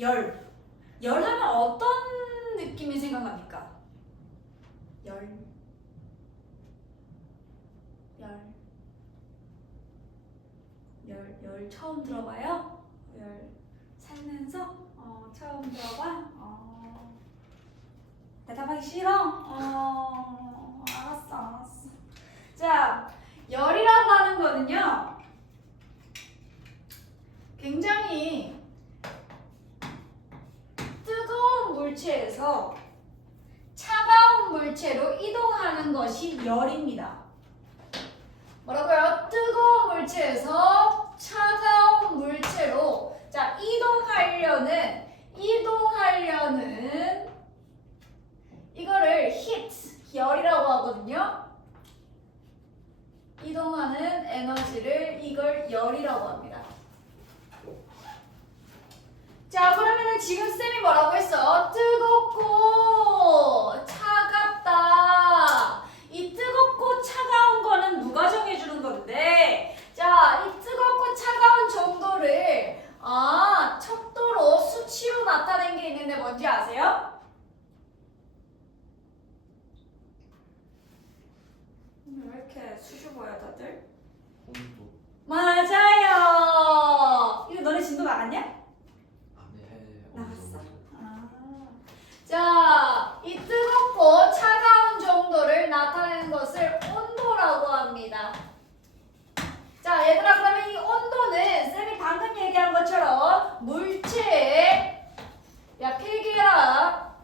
열. 열 하면 어떤 느낌이 생각납니까? 열. 열 처음 들어봐요? 열 살면서 처음 들어봐? 대답하기 싫어? 알았어. 자, 열이라고 하는 거는요, 굉장히 뜨거운 물체에서 차가운 물체로 이동하는 것이 열입니다. 뭐라고요? 뜨거운 물체에서 차가운 물체로 자 이동하려는 이거를 heat, 열이라고 하거든요. 이동하는 에너지를 이걸 열이라고 합니다. 자, 그러면은 지금 쌤이 뭐라고 했어? 뜨겁고 차갑다. 이 뜨겁고 차가운 거는 누가 정해주는 건데? 자, 이 뜨겁고 차가운 정도를 척도로 수치로 나타낸 게 있는데 뭔지 아세요? 왜 이렇게 수줍어요 다들? 온도. 맞아요. 이거 너네 진도 나갔냐? 나갔어? 자, 이 뜨겁고 차가운 정도를 나타내는 것을 온도라고 합니다. 자, 얘들아, 그러면 이 온도는 쌤이 방금 얘기한 것처럼 물체의 야 필기해라.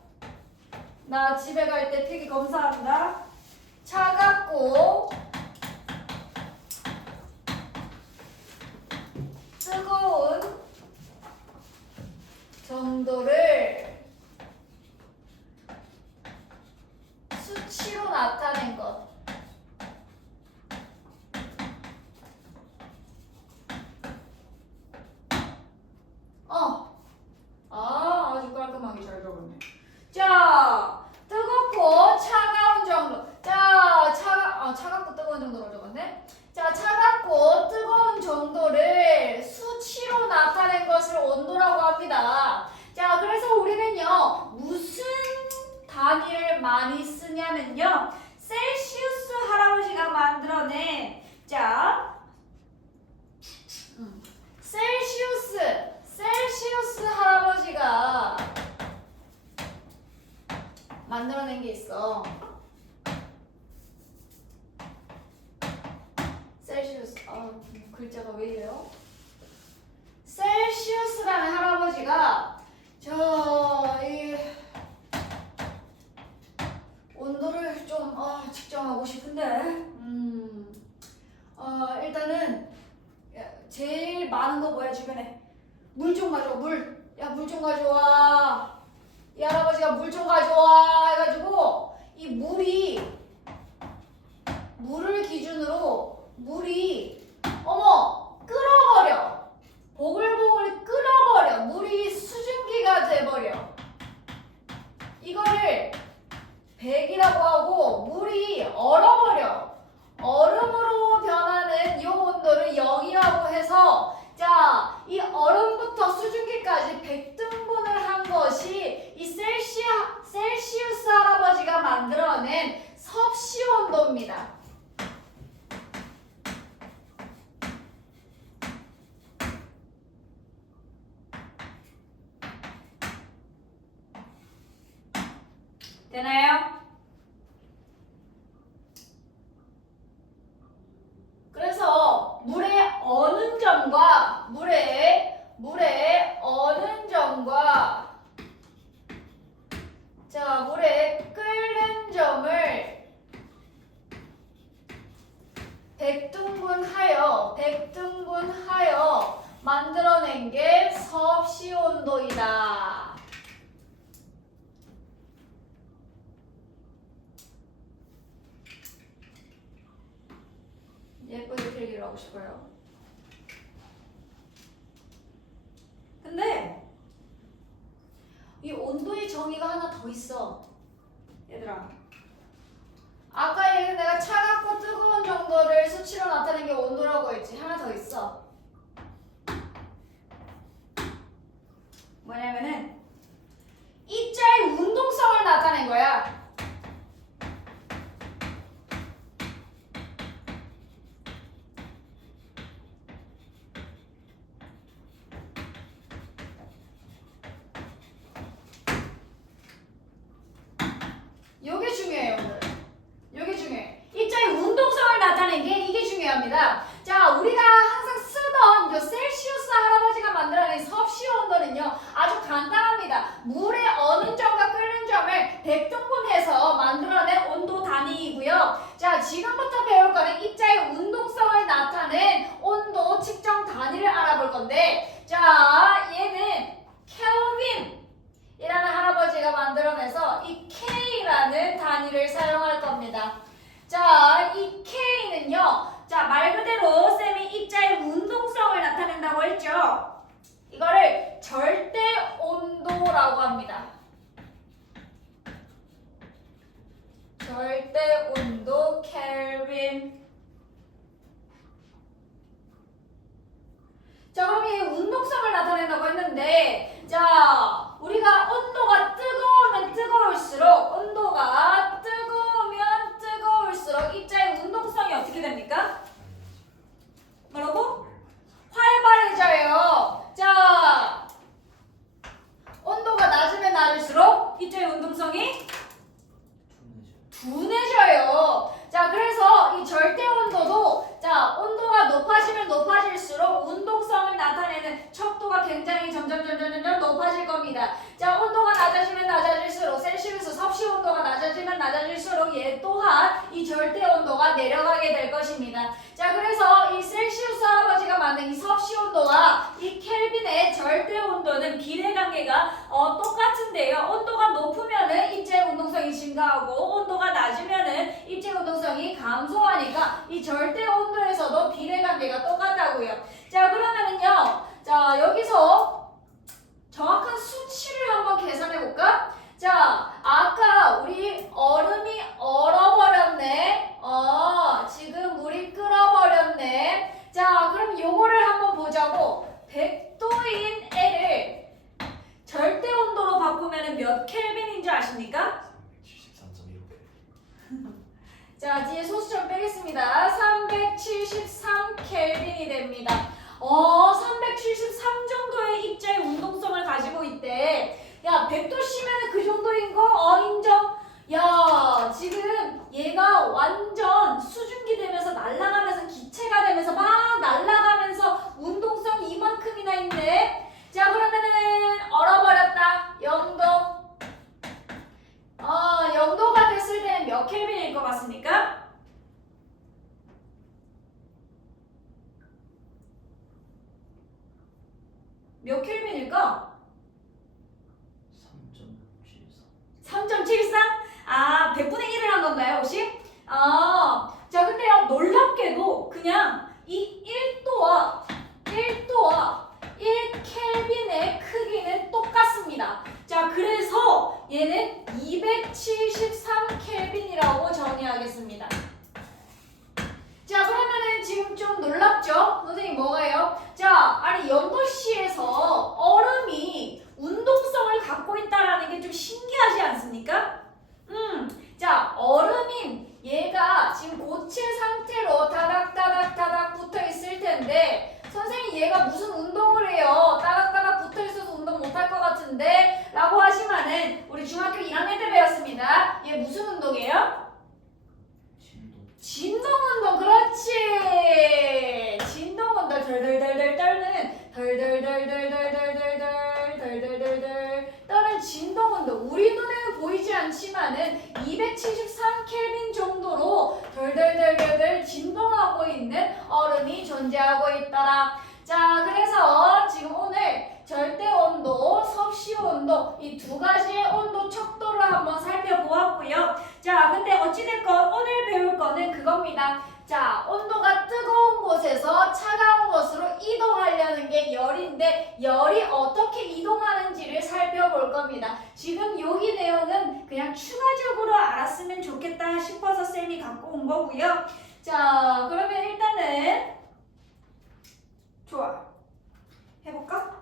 나 집에 갈 때 필기 검사한다. 차갑고 뜨거운 정도를 수치로 나타낸 것. 아주 깔끔하게 잘 적었네. 자, 뜨겁고 차가운 정도. 자, 차갑고 뜨거운 정도로 적었네. 자, 차갑고 뜨거운 정도를 수치로 나타낸 것을 온도라고 합니다. 자, 그래서 우리는요, 무슨 단위를 많이 쓰냐면요, 셀시우스 할아버지가 만들어낸, 자, 셀시우스 할아버지가 만들어낸 게 있어. 셀시우스, 글자가 왜 이래요? 셀시우스라는 할아버지가 이 온도를 좀 측정하고 싶은데 일단은 제일 많은 거 뭐야 주변에? 물 좀 가져와. 물 좀 가져와. 이 할아버지가 물 좀 가져와 해가지고 이 물을 기준으로 물이 끓어버려. 보글보글 끓어버려. 물이 수증기가 돼버려. 이거를 백이라고 하고 물이 얼어버려. 얼음으로 변하는 이 온도를 0이라고 해서 자, 이 얼음부터 수증기까지 백등분을 한 것이 이 셀시우스 할아버지가 만들어낸 섭씨 온도입니다. 되나요? 그래서 물의 어는 점과 물의 어는 점과 자, 물의 끓는 점을 백등분하여 만들어낸 게 섭씨 온도이다. 예쁘게 필기를 하고 싶어요. 근데 이 온도의 정의가 하나 더 있어. 얘들아, 아까 내가 차갑고 뜨거운 정도를 수치로 나타낸 게 온도라고 했지. 하나 더 있어. 뭐냐면은 입자의 운동성을 나타낸 거야. 요게 중요해요, 오늘. 요게 중요해. 입자의 운동성을 나타낸 게 이게 중요합니다. 자, 우리가 항상 쓰던 요 셀시우스 할아버지가 만들어낸 섭씨 온도는요, 아주 간단합니다. 물의 어는 점과 끓는 점을 백등분해서 만들어낸 온도 단위이고요. 자, 지금부터 배울 거는 입자의 운동성을 나타낸 온도 측정 단위를 알아볼 건데, 자, 얘는 켈빈이라는 할아버지가 만들어내서 이 K라는 단위를 사용할 겁니다. 자, 이 K는요, 자, 말 그대로 쌤이 입자의 운동성을 나타낸다고 했죠. 이거를 절대 온도라고 합니다. 절대 온도 켈빈. 자, 그럼 이 운동성을 나타낸다고 했는데, 자, 우리가 온도가 뜨거우면 뜨거울수록, 온도가 뜨거우면 뜨거울수록 입자의 운동성이 어떻게 됩니까? 뭐라고? 활발해져요. 자, 온도가 낮으면 낮을수록 입자의 운동성이 둔해져요. 자, 그래서 이 절대 온도도, 자, 온도가 높아지면 높아질수록 운동성을 나타내는 척도가 굉장히 점점 높아질 겁니다. 자, 온도가 낮아지면 낮아질수록, 셀시우스 섭씨 온도가 낮아지면 낮아질수록 얘 또한 이 절대 온도가 내려가게 될 것입니다. 자, 그래서 이 셀시우스 할아버지가 만든 이 섭씨 온도와 이 켈빈의 절대 온도는 비례관계가 똑같은데요. 온도가 높으면은 입자의 운동성이 증가하고, 온도가 낮으면은 입자의 운동성이 감소하니까 이 절대 온도에서도 비례관계가 똑같다고요. 자, 그러면은요, 자, 여기서 정확한 수치를 한번 계산해 볼까? 자, 아까 우리 얼음이 얼어버렸네. 지금 물이 끓어버렸네. 자, 그럼 요거를 한번 보자고. 100도인 애를 절대 온도로 바꾸면 몇 켈빈인 줄 아십니까? 73.15. 자, 뒤에 소수 좀 빼겠습니다. 373 켈빈이 됩니다. 373 정도의 입자의 운동성을 가지고 있대. 야, 100도씨면 그 정도인 거? 인정? 야, 지금 얘가 완전 수증기 되면서 날아가면서 기체가 되면서 막 날아가면서 운동성 이만큼이나 있네. 자, 그러면은 얼어버렸다. 0도. 0도가 됐을 때는 몇 켈빈일 것 같습니까? 몇 켈빈일까? 3.73? 100분의 1을 한 건가요, 혹시? 자, 근데요, 놀랍게도 그냥 이 1도와 1켈빈의 크기는 똑같습니다. 자, 그래서 얘는 273켈빈이라고 정의하겠습니다. 자, 그러면은 지금 좀 놀랍죠? 선생님 뭐가요? 자, 아니 연도시에서 얼음이 운동성을 갖고 있다라는 게 좀 신기하지 않습니까? 자, 얼음인 얘가 지금 고체 상태로 다닥다닥 붙어 있을 텐데, 선생님 얘가 무슨 운동을 해요? 따닥따닥 붙어 있어서 운동 못할 것 같은데? 라고 하시면은 우리 중학교 1학년 때 배웠습니다. 얘 무슨 운동이에요? 진동운동. 그렇지. 진동운동. 덜덜덜덜 떨는 덜덜덜덜덜덜덜덜 떠는 진동운동. 우리 눈에는 보이지 않지만은 273켈빈 정도로 덜덜덜덜 진동하고 있는 얼음이 존재하고 있더라. 자, 그래서 지금 오늘 절대온도, 섭씨온도 이 두 가지의 온도 척도를 한번 살펴보았고요. 자, 근데 어찌됐건 오늘 배울 거는 그겁니다. 자, 온도가 뜨거운 곳에서 차가운 곳으로 이동하려는 게 열인데, 열이 어떻게 이동하는지를 살펴볼 겁니다. 지금 여기 내용은 그냥 추가적으로 알았으면 좋겠다 싶어서 쌤이 갖고 온 거고요. 자, 그러면 일단은 좋아. 해볼까?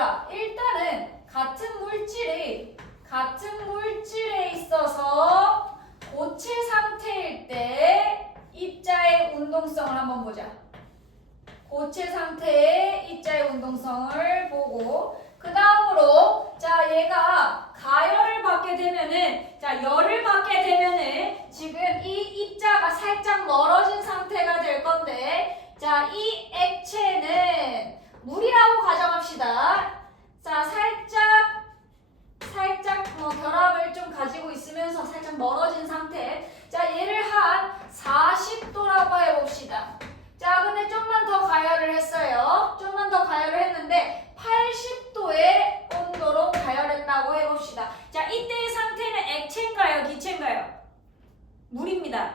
얘들아, 일단은 같은 물질에 있어서 고체 상태일 때 입자의 운동성을 한번 보자. 고체 상태의 입자의 운동성을 보고 그 다음으로 자 얘가 가열을 받게 되면은 자 열을 받게 되면은 지금 이 입자가 살짝 멀어진 상태가 될 건데 자 이 액체는 물이라고 가정합시다. 자 살짝 결합을 좀 가지고 있으면서 살짝 멀어진 상태. 자 얘를 한 40도라고 해봅시다. 자 근데 좀만 더 가열을 했어요. 좀만 더 가열을 했는데 80도의 온도로 가열했다고 해봅시다. 자 이때의 상태는 액체인가요? 기체인가요? 물입니다.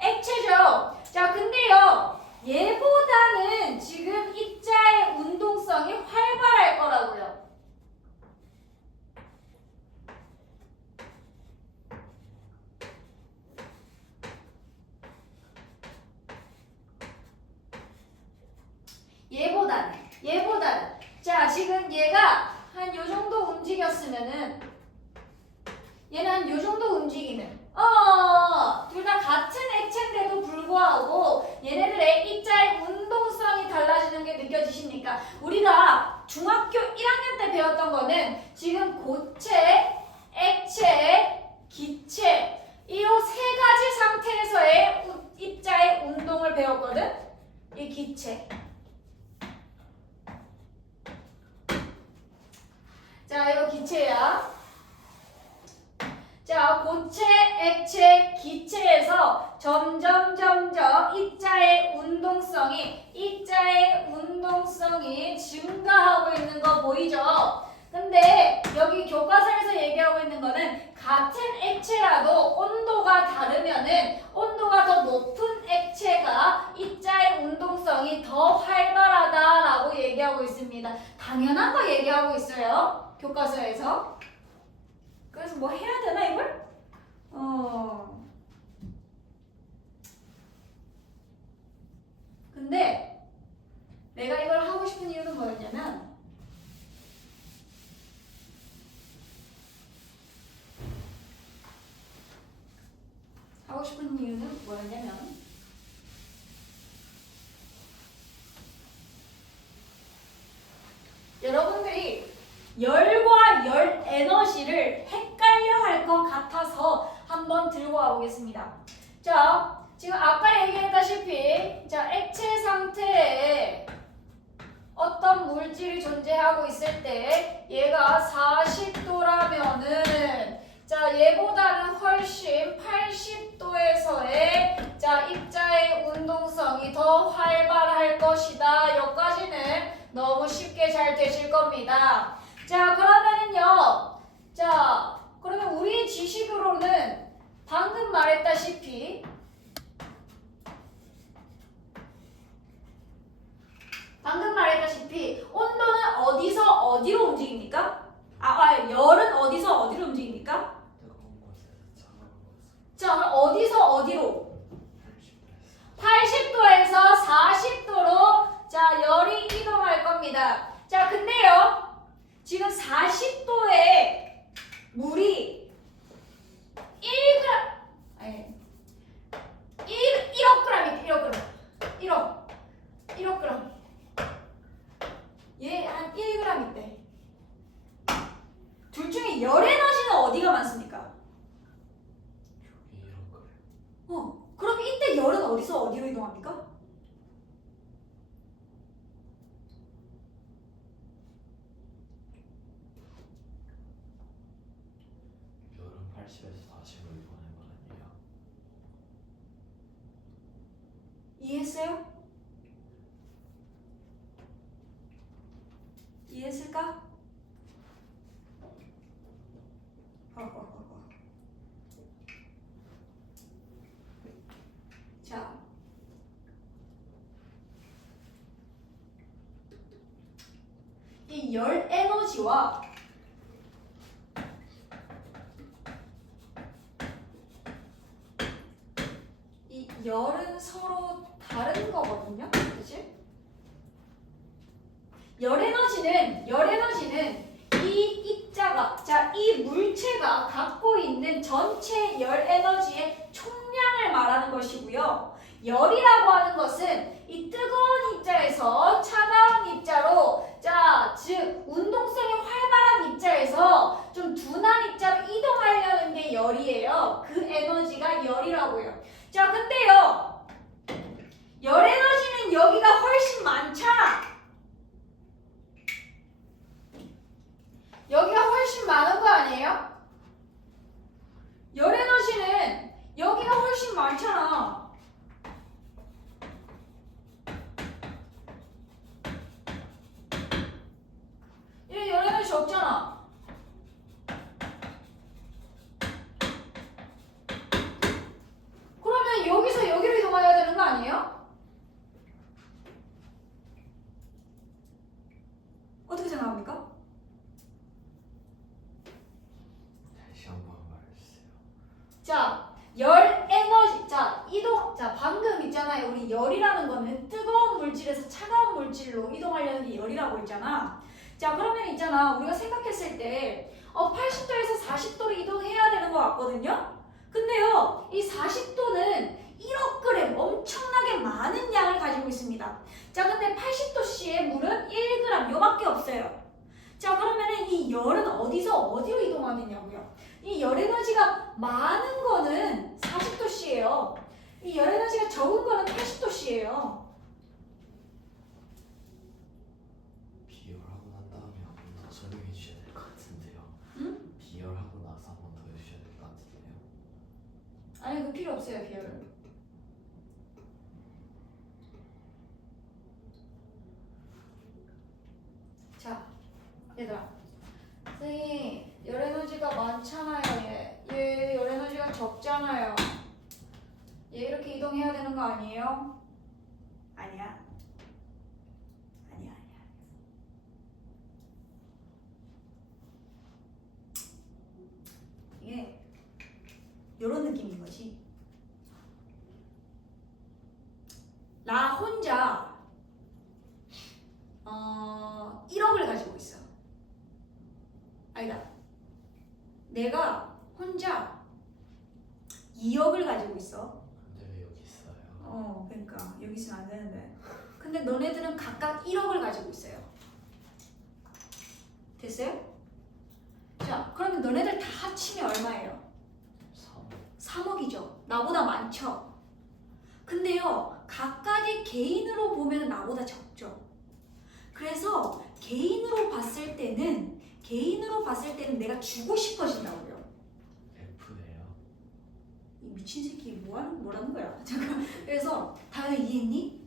액체죠. 자 근데요 얘보다는 지금 입자의 운동성이 활발할 거라고요. 얘보다는 자 지금 얘가 한 요 정도 움직였으면은 얘는 한 요 정도 움직이는 둘 다 같은 액체인데도 불구하고 얘네들의 입자의 운동성이 달라지는 게 느껴지십니까? 우리가 중학교 1학년 때 배웠던 거는 지금 고체, 액체, 기체 이 세 가지 상태에서의 입자의 운동을 배웠거든? 이 기체. 자, 이거 기체야. 자, 고체, 액체, 기체에서 점점 입자의 운동성이 증가하고 있는 거 보이죠? 근데 여기 교과서에서 얘기하고 있는 거는 같은 액체라도 온도가 다르면은 온도가 더 높은 액체가 입자의 운동성이 더 활발하다라고 얘기하고 있습니다. 당연한 거 얘기하고 있어요. 교과서에서. 그래서 뭐 해야 되나 이걸? 근데 내가 이걸 하고 싶은 이유는 뭐였냐면 여러분들이 열과 열 에너지를 헷갈려 할 것 같아서 한번 들고 와보겠습니다. 자, 지금 아까 얘기했다시피 자 액체 상태에 어떤 물질이 존재하고 있을 때 얘가 40도라면은 자 얘보다는 훨씬 80도에서의 자 입자의 운동성이 더 활발할 것이다. 여기까지는 너무 쉽게 잘 되실 겁니다. 자 그러면은요. 자 그러면 우리의 지식으로는 방금 말했다시피 온도는 어디서 어디로 움직입니까? 열은 어디서 어디로 움직입니까? 자, 어디서 어디로? 80도에서 40도로 자, 열이 이동할 겁니다. 자, 근데요. 지금 40도에 물이 1g 1억 g 얘 한 1g 있대. 둘 중에 열 에너지는 어디가 많습니까? 그럼 이때 열은 어디서 어디로 이동합니까? 열은 80에서 40으로 이동하는 건 아니에요? 이해했어요? 이해했을까? 자, 이 열 에너지와 이 열은 서로 다른 거거든요, 그치? 열 에너지는 이 입자가, 자, 이 물체가 갖고 있는 전체 열 에너지의 총량을 말하는 것이고요. 열이라고 하는 것은 이 뜨거운 입자에서 차가운 입자로, 자, 즉 운동성이 활발한 입자에서 좀 둔한 입자로 이동하려는 게 열이에요. 그 에너지가 열이라고요. 자, 근데요, 열 에너지는 여기가 훨씬 많잖아. 여기가 훨씬 많은 거 아니에요? 열 에너지는 여기가 훨씬 많잖아. 얘 열 에너지 없잖아. 그러면 여기서 여기로 이동해야 되는 거 아니에요? 어떻게 생각합니까? 다시 한번 말해주세요. 자, 열 에너지, 자, 이동, 자, 방금 있잖아요. 우리 열이라는 거는 뜨거운 물질에서 차가운 물질로 이동하려는 게 열이라고 했잖아. 자, 그러면 있잖아. 우리가 생각했을 때, 80도에서 40도로 이동해야 되는 것 같거든요? 근데요, 이 40도는 1억 그램, 엄청나게 많은 양을 가지고 있습니다. 자, 근데 80도씨의 물은 1g, 요밖에 없어요. 자, 그러면은 이 열은 어디서 어디로 이동하겠냐고요? 이 열 에너지가 많은 거는 40도씨예요. 이 열 에너지가 적은 거는 80도씨예요. 비열하고 난 다음에 한 번 더 설명해 주셔야 될 것 같은데요. 응? 비열하고 나서 한 번 더 해주셔야 될 것 같은데요. 아니, 그 필요 없어요, 비열은. 자, 얘들아. 선생님, 열 에너지가 많잖아요, 얘. 얘 열 에너지가 적잖아요. 얘 이렇게 이동해야 되는 거 아니에요? 아니야. 아니야. 이게 요런 느낌인 거지. 나 혼자 1억을 가지고 있어. 아니다. 내가 혼자 2억을 가지고 있어. 근데 왜 여기 있어요? 그러니까 여기 있으면 안 되는데. 근데 너네들은 각각 1억을 가지고 있어요. 됐어요? 자, 그러면 너네들 다 합치면 얼마예요? 3억이죠. 나보다 많죠. 근데요, 각각의 개인으로 보면 나보다 적죠. 그래서 개인으로 봤을 때는 내가 주고 싶어진다고요. F예요. 이 미친 새끼 뭐라는 거야? 잠깐. 그래서 다들 이해했니?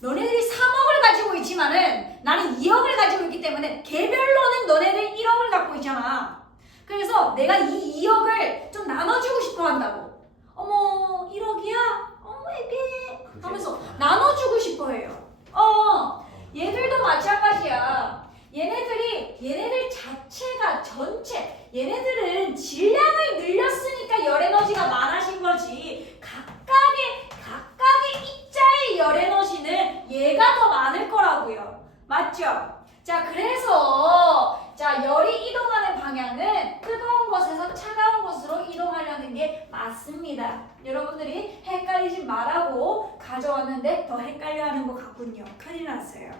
너네들이 3억을 가지고 있지만은 나는 2억을 가지고 있기 때문에 개별로는 너네들 1억을 갖고 있잖아. 그래서 내가 이 2억을 좀 나눠주고 싶어 한다고. 어머, 1억이야? 어머, 애비해. 하면서 나눠주고 싶어 해요. 얘들도 마찬가지야. 얘네들 자체가 전체, 얘네들은 질량을 늘렸으니까 열 에너지가 많아진 거지. 각각의 입자의 열 에너지는 얘가 더 많을 거라고요. 맞죠? 자, 그래서 자, 열이 이동하는 방향은 뜨거운 곳에서 차가운 곳으로 이동하려는 게 맞습니다. 여러분들이 헷갈리지 말라고 가져왔는데 더 헷갈려하는 것 같군요. 큰일 났어요.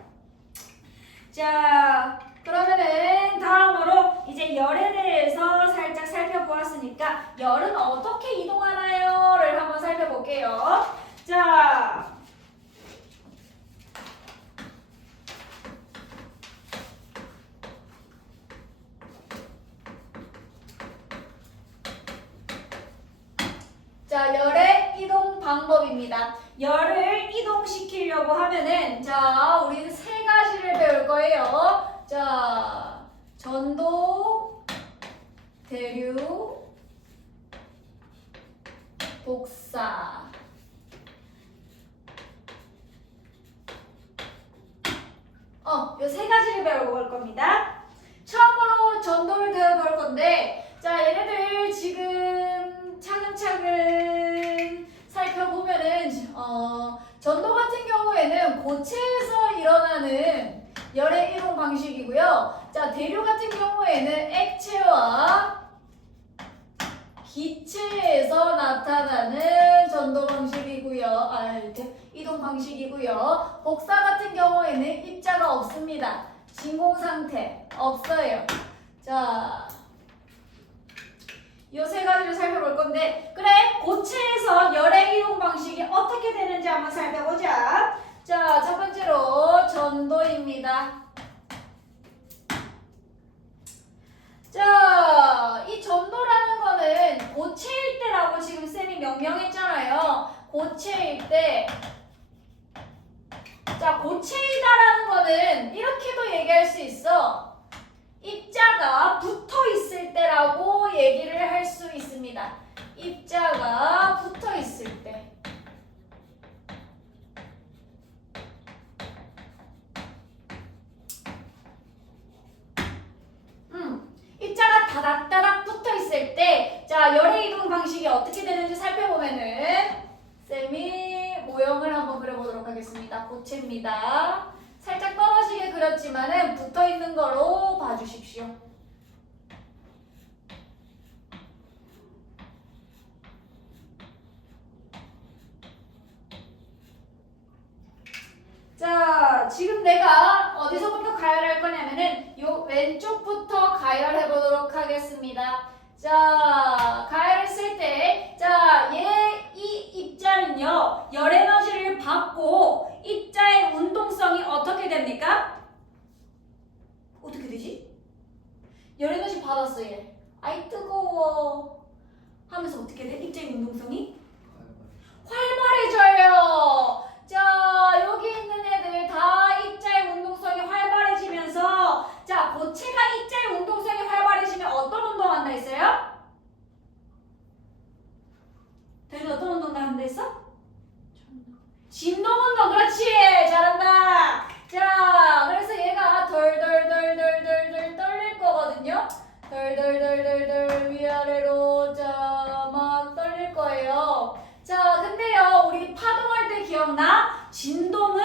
자, 그러면은 다음으로 이제 열에 대해서 살짝 살펴보았으니까 열은 어떻게 이동하나요?를 한번 살펴볼게요. 자, 열의 이동 방법입니다. 열을 이동시키려고 하면은 자, 우리는 세 가지를 배울 거예요. 자, 전도, 대류, 복사. 요 세 가지를 배워볼 겁니다. 처음으로 전도를 배워볼 건데, 자, 얘네들 지금 차근차근 살펴보면은, 전도 같은 경우에는 고체에서 일어나는 나타나는 열의 이동 방식이고요. 자, 대류 같은 경우에는 액체와 기체에서 나타나는 전도 방식이고요. 이동 방식이고요. 복사 같은 경우에는 입자가 없습니다. 진공 상태 없어요. 자, 요 세 가지를 살펴볼 건데, 그래, 고체에서 열의 이동 방식이 어떻게 되는지 한번 살펴보자. 자, 첫 번째로 전도입니다. 자, 이 전도라는 거는 고체일 때라고 지금 쌤이 명명했잖아요. 고체일 때. 자, 고체이다라는 거는 이렇게도 얘기할 수 있어. 입자가 붙어 있을 때라고 얘기를 할 수 있습니다. 입자가 붙어 있을 때. 입자가 다닥다닥 붙어 있을 때, 자, 열의 이동 방식이 어떻게 되는지 살펴보면은 쌤이 모형을 한번 그려보도록 하겠습니다. 고체입니다. 살짝 떨어지게 그렸지만은 붙어 있는 거로 봐주십시오. 자, 지금 내가 어디서부터 가열할 거냐면은 요 왼쪽부터 가열해 보도록 하겠습니다. 자, 가열했을 때, 자, 이 입자는요, 열 에너지를 받고 입자의 운동성이 어떻게 됩니까? 어떻게 되지? 열 에너지 받았어, 얘. 아이, 뜨거워. 하면서 어떻게 돼? 입자의 운동성이? 활발해져요. 자, 여기 있는 애들 다 입자의 운동성이 활발해지면서, 자, 고체가 입자의 운동성이 활발해지면 어떤 운동한다 했어요? 대리 어떤 운동 한다 했어? 진동운동. 그렇지, 잘한다. 자, 그래서 얘가 덜덜덜덜덜덜 떨릴 거거든요. 덜덜덜덜덜 위아래로, 자, 막 떨릴 거예요. 자, 근데요, 우리 파동할 때 기억나? 진동은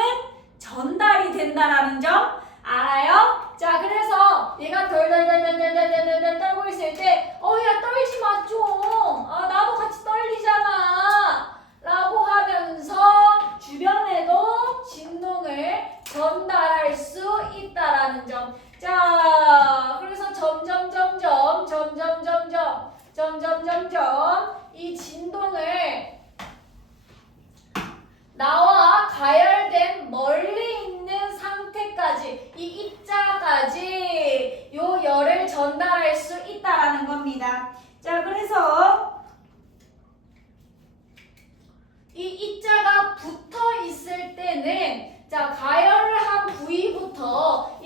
전달이 된다라는 점 알아요? 자, 그래서 얘가 덜덜덜덜덜덜덜 떨고 있을 때, 야, 떨지 마, 좀. 나도 같이 떨리잖아. 라고 하면서 주변에도 진동을 전달할 수 있다라는 점. 자, 그래서 점점점점 이 진동을 나와 가열된 멀리 있는 상태까지, 이 입자까지 요 열을 전달할 수 있다라는 겁니다. 자, 그래서 이 입자가 붙어 있을 때는, 자, 가열을 한 부위부터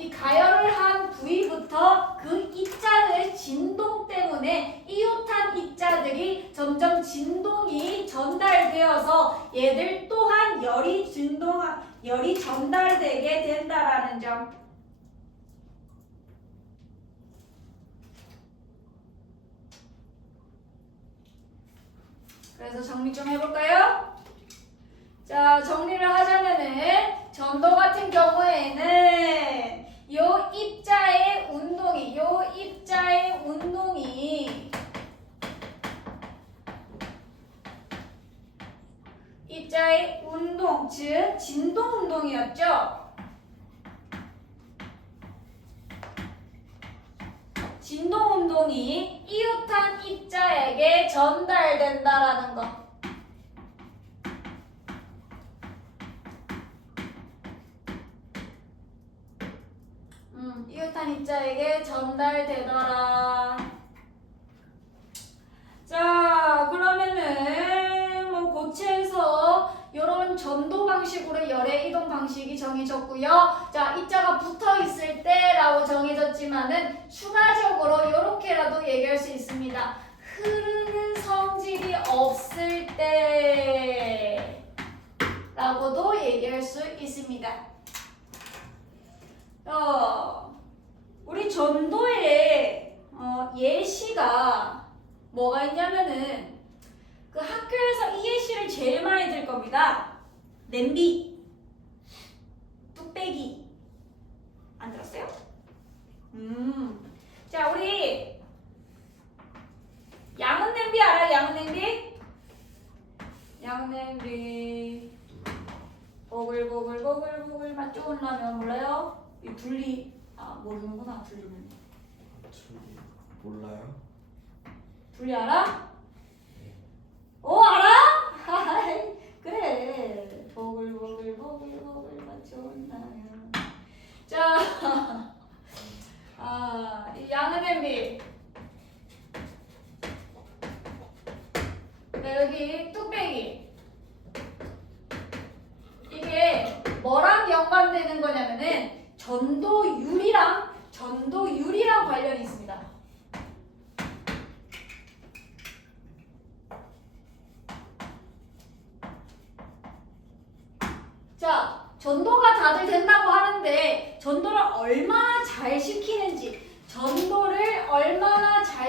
그 입자의 진동 때문에 이웃한 입자들이 점점 진동이 전달되어서 얘들 또한 열이 전달되게 된다라는 점. 그래서 정리 좀 해볼까요? 자, 정리를 하자면은 전도 같은 경우에는 요 입자의 운동, 즉 진동 운동이었죠. 진동 운동이 이웃한 입자에게 전달된다라는 거. 이웃한 입자에게 전달되더라. 자, 그러면은 뭐 고체에서 이런 전도 방식으로 열의 이동 방식이 정해졌고요. 자, 입자가 붙어 있을 때라고 정해졌지만은 추가적으로 이렇게라도 얘기할 수 있습니다. 흐르는 성질이 없을 때라고도 얘기할 수 있습니다. 우리 전도에 예시가 뭐가 있냐면은 그 학교에서 이 예시를 제일 많이 들 겁니다. 냄비, 뚝배기, 보글보글 맛 좋은 라면 몰라요? 이 분리 모르는구나. 분리는 둘이 몰라요? 분리 알아? 네. 알아? 하하이, 그래. 보글보글 맛 좋은 라면. 자, 이 양은 냄비. 네, 여기 뚝배기. 이게 뭐랑 연관되는 거냐면은 전도율이랑 관련이 있습니다. 자, 전도가 다들 된다고 하는데 전도를 얼마나 잘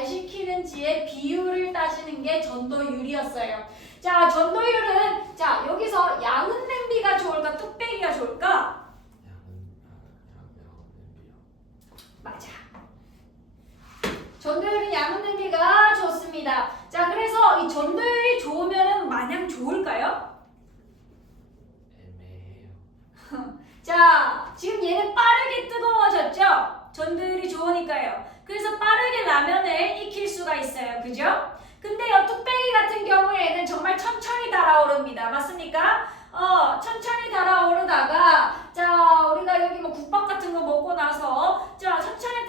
시키는지의 비율을 따지는 게 전도율이었어요. 자, 전도율은 여기서 양은 냄비가 좋을까 뚝배기가 좋을까? 냄비요. 맞아. 전도율은 양은 냄비가 좋습니다. 자, 그래서 이 전도율이 좋으면은 마냥 좋을까요? 애매해요. 자, 지금 얘는 빠르게 뜨거워졌죠? 전도율이 좋으니까요. 그래서 빠르게 라면을 익힐 수가 있어요. 그죠? 근데 이 뚝배기 같은 경우에는 정말 천천히 달아오릅니다. 맞습니까? 천천히 달아오르다가 우리가 여기 뭐 국밥 같은 거 먹고 나서 천천히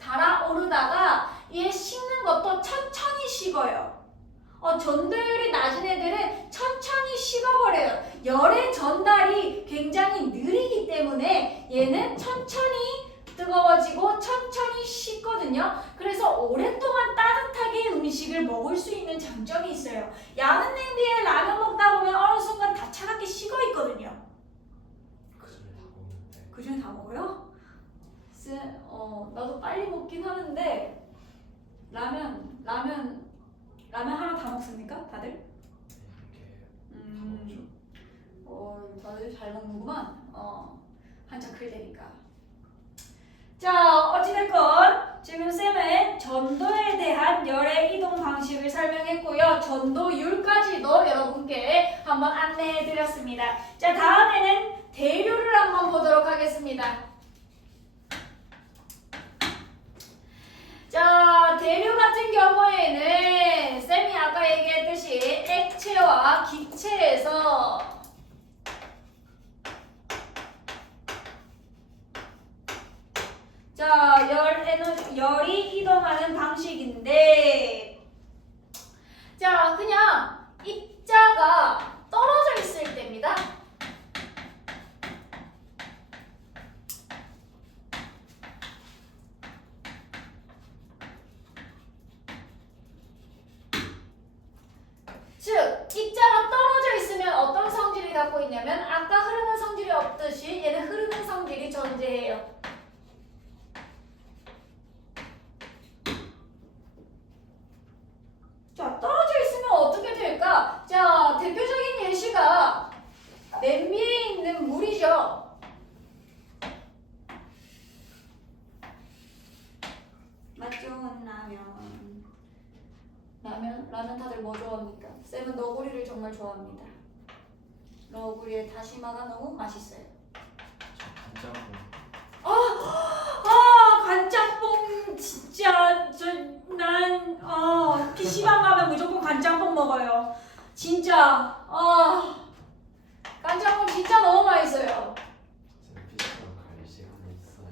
달아오르다가 얘 식는 것도 천천히 식어요. 전도율이 낮은 애들은 천천히 식어버려요. 열의 전달이 굉장히 느리기 때문에 얘는 천천히 뜨거워지고 천천히 식거든요. 그래서 오랫동안 따뜻하게 음식을 먹을 수 있는 장점이 있어요. 양은 냄비에 라면 먹다 보면 어느 순간 다 차갑게 식어 있거든요. 그 전에 다 먹는데. 그 중에 다 먹어요? 나도 빨리 먹긴 하는데 라면 하나 다 먹습니까? 다들? 이렇게 다들 잘 먹는구만. 한참 클 테니까. 자, 어찌됐건 지금 쌤은 전도에 대한 열의 이동 방식을 설명했고요. 전도율까지도 여러분께 한번 안내해드렸습니다. 자, 다음에는 대류를 한번 보도록 하겠습니다. 자, 대류 같은 경우에는 쌤이 아까 얘기했듯이 액체와 기체에서 열이 이동하는 방식인데 그냥 입자가 떨어져 있을 때입니다. 즉, 입자가 떨어져 있으면 어떤 성질이 갖고 있냐면 아까 흐르는 성질이 없듯이 얘는 흐르는 성질이 존재해요. 떨어져 있으면 어떻게 될까? 대표적인 예시가 냄비에 있는 물이죠. 맛 좋은 라면 다들 뭐 좋아합니까? 쌤은 너구리를 정말 좋아합니다. 너구리의 다시마가 너무 맛있어요. 저 간짬뽕 진짜 난 PC방 가면 무조건 간짬뽕 먹어요. 진짜 간짬뽕 진짜 너무 맛있어요. 선생님 PC방 갈 시간이 있어요?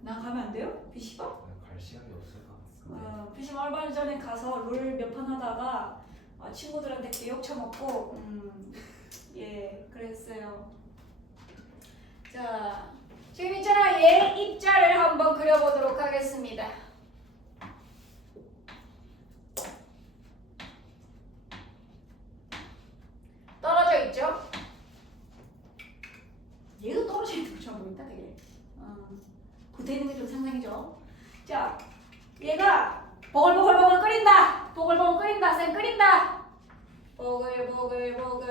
난 가면 안 돼요? PC방? 갈 시간이 없을 것 같은데. PC방 얼마 전에 가서 롤 몇 판 하다가 친구들한테 개욕 쳐먹고 그랬어요. 자, 지금 있잖아, 얘 입자를 한번 그려보도록 하겠습니다. 떨어져 있죠? 얘도 떨어져 있는 것처럼 보인다, 되게. 붙어 있는 게 좀 상상이죠. 자, 얘가 보글보글 끓인다. 보글보글 끓인다. 쌤 끓인다. 보글보글.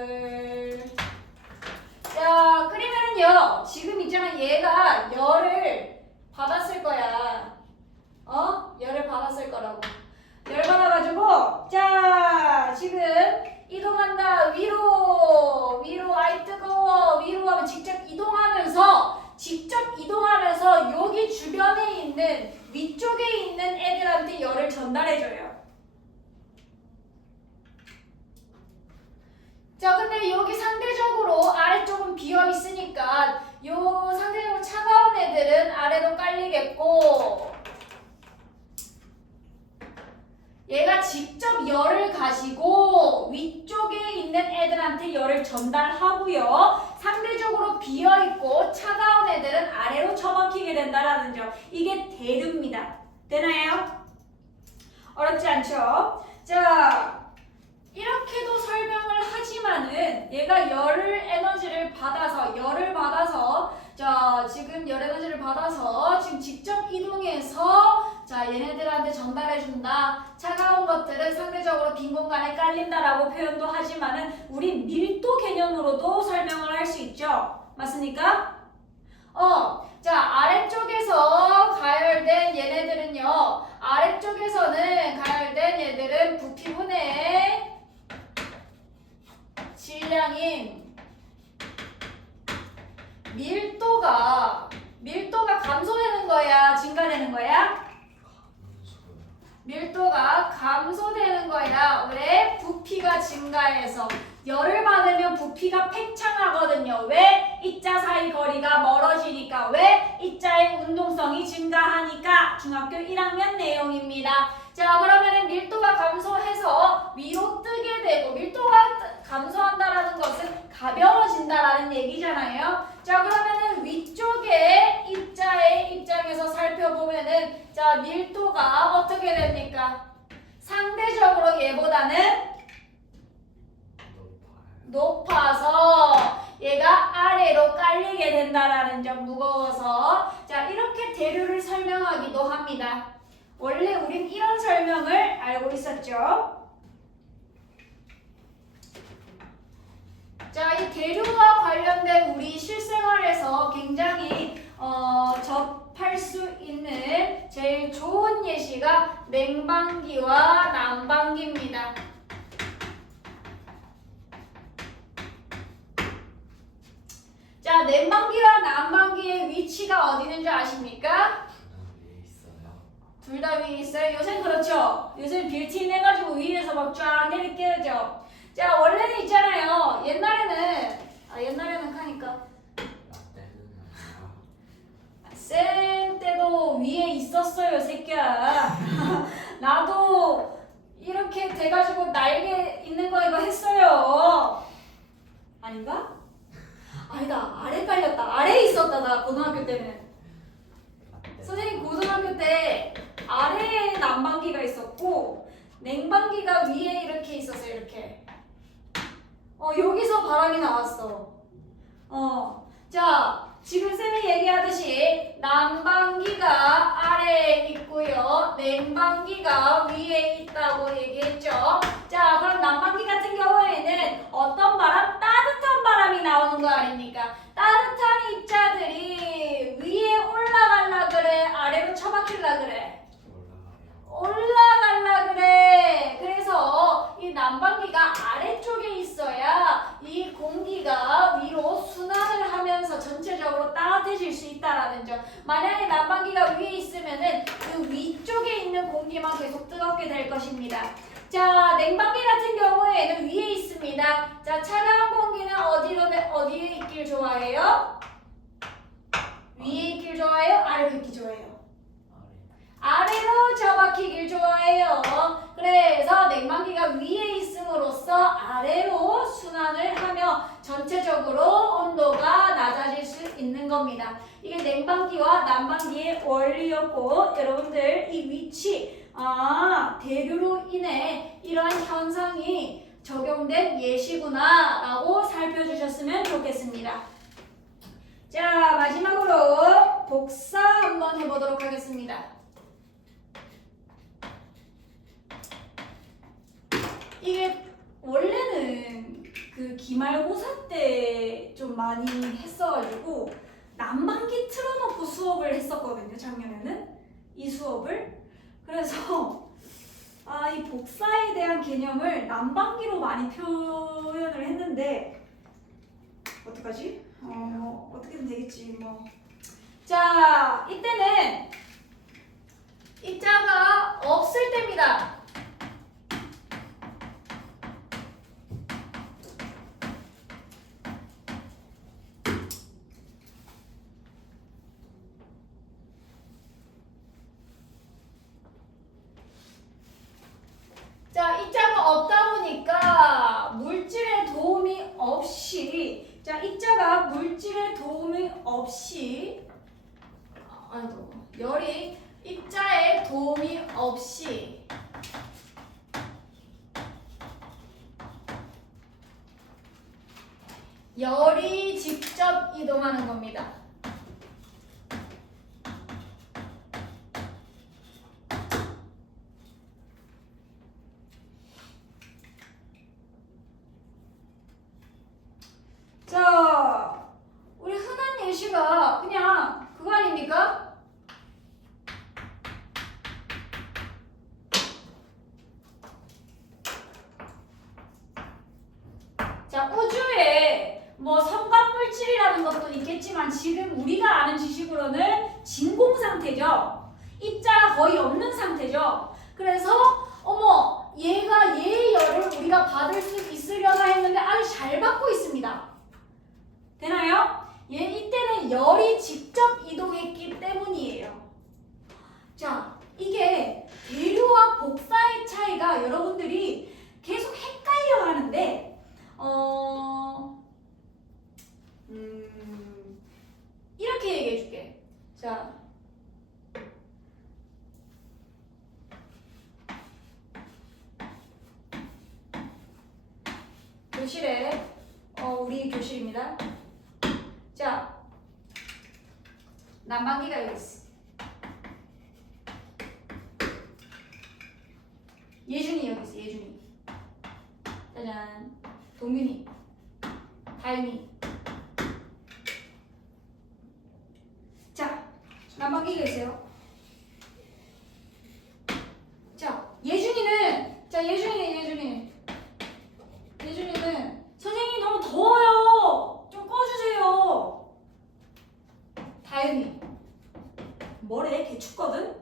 자, 끓이면은요. 지금 있잖아, 얘가 열을 받았을 거야. 열을 받았을 거라고. 열 받아가지고, 지금 이동한다. 위로. 위로. 아이 뜨거워. 위로 하면 직접 이동하면서 여기 주변에 있는 위쪽에 있는 애들한테 열을 전달해줘요. 자, 근데 여기 상대적으로 아래쪽은 비어 있으니까 요 상대적으로 차가운 애들은 아래로 깔리겠고, 얘가 직접 열을 가지고 위쪽에 있는 애들한테 열을 전달하고요. 상대적으로 비어있고 차가운 애들은 아래로 처박히게 된다라는 점. 이게 대류입니다. 되나요? 어렵지 않죠? 자, 이렇게도 설명을 하지만은 얘가 열을 받아서 자, 지금 열 에너지를 받아서 지금 직접 이동해서 자, 얘네들한테 전달해준다. 차가운 것들은 상대적으로 빈 공간에 깔린다라고 표현도 하지만은 우리 밀도 개념으로도 설명을 할 수 있죠. 맞습니까? 자, 아래쪽에서 가열된 얘네들은요. 아래쪽에서는 가열된 얘들은 부피분의 질량인 밀도가 감소되는 거야, 증가되는 거야? 밀도가 감소되는 거야. 왜? 부피가 증가해서. 열을 받으면 부피가 팽창하거든요. 왜? 입자 사이 거리가 멀어지니까. 왜? 입자의 운동성이 증가하니까. 중학교 1학년 내용입니다. 자, 그러면은 밀도가 감소해서 위로 뜨게 되고, 밀도가 감소한다라는 것은 가벼워진다라는 얘기잖아요. 자, 그러면은 위쪽에 입자의 입장에서 살펴보면은 자, 밀도가 어떻게 됩니까? 상대적으로 얘보다는 높아서 얘가 아래로 깔리게 된다라는 점. 무거워서. 자, 이렇게 대류를 설명하기도 합니다. 원래 우린 이런 설명을 알고 있었죠. 자, 이 대류와 관련된 우리 실생활에서 굉장히 접할 수 있는 제일 좋은 예시가 냉방기와 난방기입니다. 자, 냉방기와 난방기의 위치가 어디 있는 줄 아십니까? 둘 다 위에 있어요. 요새는 그렇죠. 요새는 빌트인 해가지고 위에서 막 쫙 내리깨죠. 자, 원래는 있잖아요. 옛날에는 하니까 쌤 때도 위에 있었어요, 새끼야. 나도 이렇게 돼가지고 날개 있는 거 이거 했어요. 아닌가? 아니다, 아래 깔렸다. 아래에 있었다, 나 고등학교 때는. 선생님 고등학교 때 아래에 난방기가 있었고 냉방기가 위에 이렇게 있었어요. 이렇게. 여기서 바람이 나왔어. 자, 지금 쌤이 얘기하듯이 난방기가 아래에 있고요. 냉방기가 위에 있다고 얘기했죠. 자, 그럼 난방기 같은 경우에는 어떤 바람? 따뜻한 바람이 나오는 거 아닙니까? 따뜻한 입자들이 위에 올라갈라 그래? 아래로 처박힐라 그래? 올라갈라 그래. 그래서 이 난방기가 아래쪽에 있어야 이 공기가 위로 순환을 하면서 전체적으로 따뜻해질 수 있다라는 점. 만약에 난방기가 위에 있으면은 그 위쪽에 있는 공기만 계속 뜨겁게 될 것입니다. 자, 냉방기 같은 경우에는 위에 있습니다. 자, 차가운 공기는 어디에 있길 좋아해요? 위에 있길 좋아해요? 아래로 있길 좋아해요? 아래로 처박히길 좋아해요. 그래서 냉방기가 위에 있음으로써 아래로 순환을 하며 전체적으로 온도가 낮아질 수 있는 겁니다. 이게 냉방기와 난방기의 원리였고, 여러분들 이 위치, 대류로 인해 이러한 현상이 적용된 예시구나 라고 살펴주셨으면 좋겠습니다. 자, 마지막으로 복사 한번 해보도록 하겠습니다. 이게 원래는 그 기말고사 때 좀 많이 했어가지고 난방기 틀어놓고 수업을 했었거든요. 작년에는 이 수업을. 그래서 이 복사에 대한 개념을 난방기로 많이 표현을 했는데 어떡하지? 어떻게든 되겠지 뭐. 자, 이때는 입자가 없을 때입니다. 자, 입자가 없다 보니까 물질의 도움이 없이, 자, 입자가 물질의 도움이 없이, 열이 입자의 도움이 없이 열이 직접 이동하는 겁니다. 자, 우리 흔한 예시가 그냥 그거 아닙니까? 자, 우주에 뭐 성간물질이라는 것도 있겠지만 지금 우리가 아는 지식으로는 진공 상태죠. 입자가 거의 없는 상태죠. 그래서 어머, 얘가 얘의 열을 우리가 받을 수 있으려나 했는데 아주 잘 받고 있습니다. 되나요? 이때는 열이 직접 이동했기 때문이에요. 자, 이게 대류와 복사의 차이가 여러분들이 계속 헷갈려 하는데 이렇게 얘기해 줄게. 자, 교실에 우리 교실입니다. 자, 난방기가 여기 있어. 예준이 여기 있어. 예준이. 짜잔. 동윤이, 다윤이. 자, 난방기가 있어요. 자, 예준이는 선생님 너무 더워요. 좀 꺼주세요. 다윤이, 뭐래? 개 춥거든?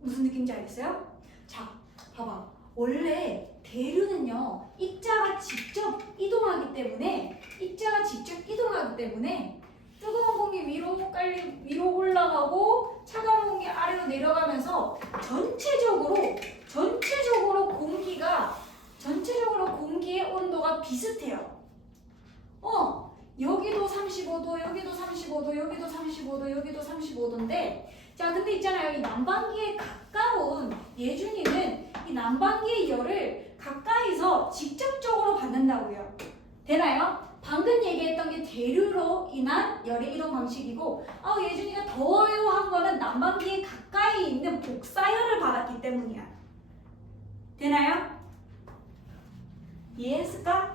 무슨 느낌인지 알겠어요? 자, 봐봐. 원래 대류는요, 입자가 직접 이동하기 때문에 뜨거운 공기 위로 올라가고 차가운 공기 아래로 내려가면서 전체적으로 공기의 온도가 비슷해요. 여기도 35도, 여기도 35도, 여기도 35도, 여기도 35도인데, 자, 근데 있잖아요. 이 난방기에 가까운 예준이는 이 난방기의 열을 가까이서 직접적으로 받는다고요. 되나요? 방금 얘기했던 게 대류로 인한 열의 이동 방식이고, 예준이가 더워요 한 거는 난방기에 가까이 있는 복사열을 받았기 때문이야. 되나요? 이해했을까?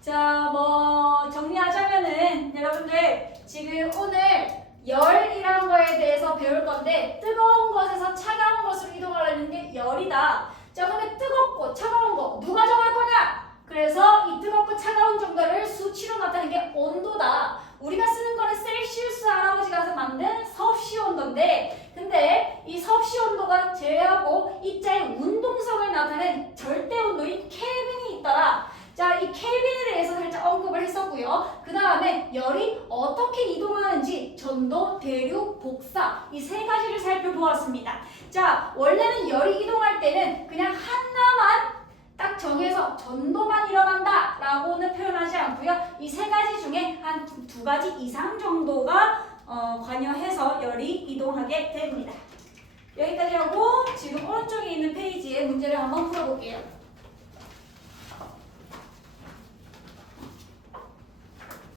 자, 뭐 정리하자면은 여러분들 지금 오늘 열이란 거에 대해서 배울 건데, 뜨거운 것에서 차가운 것으로 이동하려는 게 열이다. 자, 근데 뜨겁고 차가운 거 누가 정할 거냐? 그래서 이 뜨겁고 차가운 정도를 수치로 나타내는 게 온도다. 우리가 쓰는 거는 셀시우스 할아버지가 만든 섭씨 온도인데, 근데 이 섭씨 온도가 제외하고 입자의 운동성을 나타낸 절대 온도인 켈빈이 있더라. 자, 이 켈빈에 대해서 살짝 언급을 했었고요. 그 다음에 열이 어떻게 이동하는지 전도, 대류, 복사 이 세 가지를 살펴보았습니다. 자, 원래는 열이 이동할 때는 그냥 하나만 딱 정해서 전도만 일어난다 라고는 표현하지 않고요. 이 세 가지 중에 한 두 가지 이상 정도가 관여해서 열이 이동하게 됩니다. 여기까지 하고 지금 오른쪽에 있는 페이지에 문제를 한번 풀어볼게요.